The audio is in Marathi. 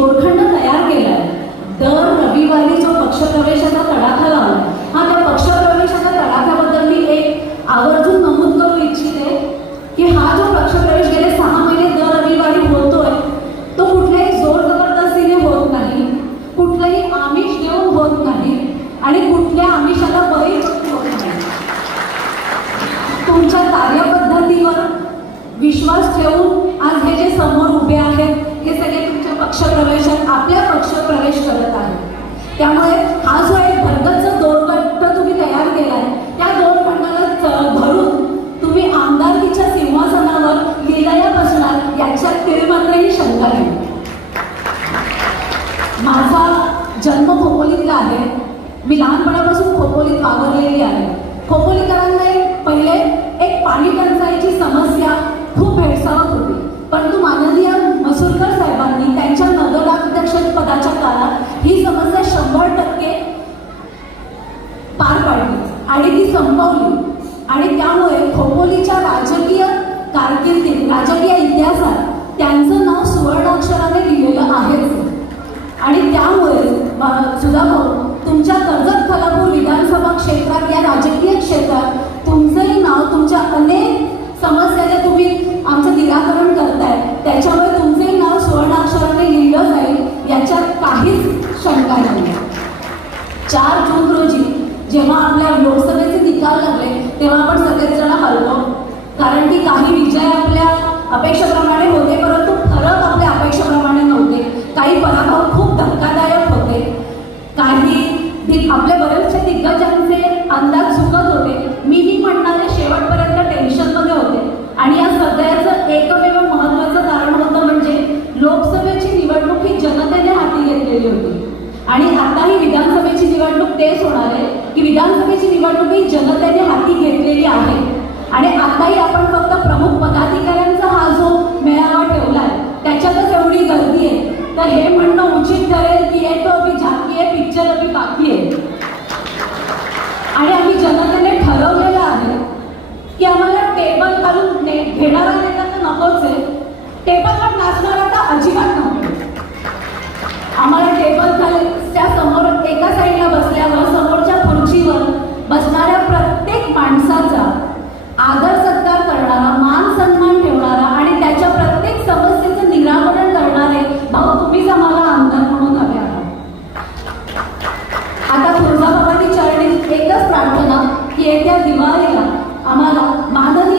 चोरखंड तयार केलाय. दर रविवारी जो पक्ष प्रवेशाचा तडाखा लावला हा त्या पक्ष प्रवेशाच्या तडाख्याबद्दल मी एक आवर्जून नमूद करू इच्छिते की हा जो पक्ष प्रवेश गेले सहा महिने दर रविवारी होतोय तो कुठल्याही जोर जबरदस्तीने होत नाही कुठलंही आमिष देऊन होत नाही आणि कुठल्या आमिषाला बळी होत नाही. तुमच्या कार्यपद्धतीवर विश्वास ठेवून आज हे जे समोर उभे आहेत हे सगळे तुमच्या पक्षप्रवेश प्रवेश करत आहे. त्यामुळे हा जो एक भरगतचा दोरखंड तुम्ही तयार केलाय त्या दोरखंडाला भरून तुम्ही आमदारकीच्या सिंहासनावर लिलया बसणार याच्यात तिळमात्रही शंका नाही माझा जन्म खोपोलीतला आहे. मी लहानपणापासून खोपोलीत वावरलेली आहे. खोपोलीकरांना एक पार पाडली आणि ती संपवली. आणि त्यामुळे खोपोलीच्या राजकीय कारकिर्दीत राजकीय इतिहासात त्यांचं नाव सुवर्णाक्षराने लिहिलेलं आहेच. आणि त्यामुळे जेव्हा आपल्या लोकसभेचे निकाल लागले तेव्हा आपण सगळेच जण हरलो. कारण की काही विजय आपल्या अपेक्षेप्रमाणे होते परंतु फरक आपल्या अपेक्षेप्रमाणे नव्हते. काही पराभव खूप धक्कादायक होते. काही आपले बरेचसे दिग्गजांचे अंदाज चुकत होते. मीही म्हणणारे शेवटपर्यंत टेन्शनमध्ये होते. आणि या सगळ्याचं एकमेव महत्त्वाचं कारण होतं म्हणजे लोकसभेची निवडणूक ही जनतेने हाती घेतलेली होती. आणि आता ही विधानसभेची निवडणूक तेच होणार आहे. की विधानसभेची निवडणूक ही जनतेने हाती घेतलेली आहे. आणि आताही आपण फक्त प्रमुख पदाधिकाऱ्यांचा हा जो मेळावा ठेवलाय त्याच्यातच एवढी गर्दी आहे. तर हे म्हणणं उचित ठरेल की ये तो अभी झाकी आहे पिक्चर अभी बाकी आहे आणि आम्ही जनतेने ठरवलेलं आहे की आम्हाला टेबल घालून घेणारा नेता तर नकोच आहे. टेबलवर नाचणारा तर अजिबात नको आता तुळजाभवानी चरणी एकच प्रार्थना की येत्या दिवाळीला आम्हाला मानस